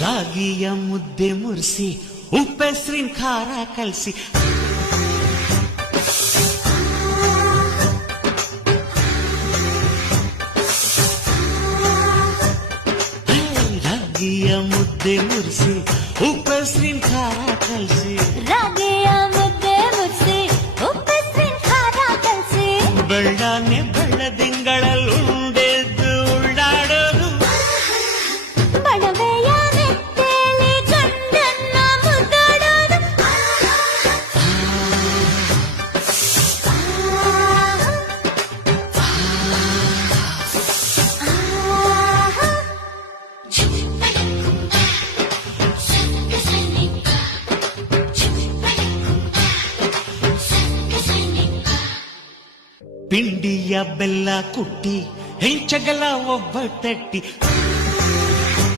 ರಾಗಿಯ ಮುದ್ದೆ ಮುರಿಸಿ ಉಪ್ಪೆಸ್ರಿನ ಖಾರ ಕಲಸಿ ರಾಗಿಯ ಮುದ್ದೆ ಮುರಿಸಿ ಉಪ್ಪೆಸ್ರಿನ ಖಾರ ಕಲಸಿ ರಾಗಿಯ ಮುದ್ದೆ ಮುರಿಸಿ ಉಪ್ಪೆಸ್ರಿನ ಖಾರ ಕಲಸಿ ಬೆಳ್ಳನೆ ಬೆಳ್ಳದಿಂಗಳಲ್ಲಿ ಉಂಡೆದ್ದು ಉಳ್ಳಾಡೋದು ಬಡವೆಯ ನೆತ್ತೇಲಿ ಗಂಡನ್ನ ಮುದ್ದಾಡೋದು ಪಿಂಡಿಯ ಬೆಲ್ಲ ಕುಟ್ಟಿ ಹೆಂಚಗಲ ಒಬ್ಬ ತಟ್ಟಿ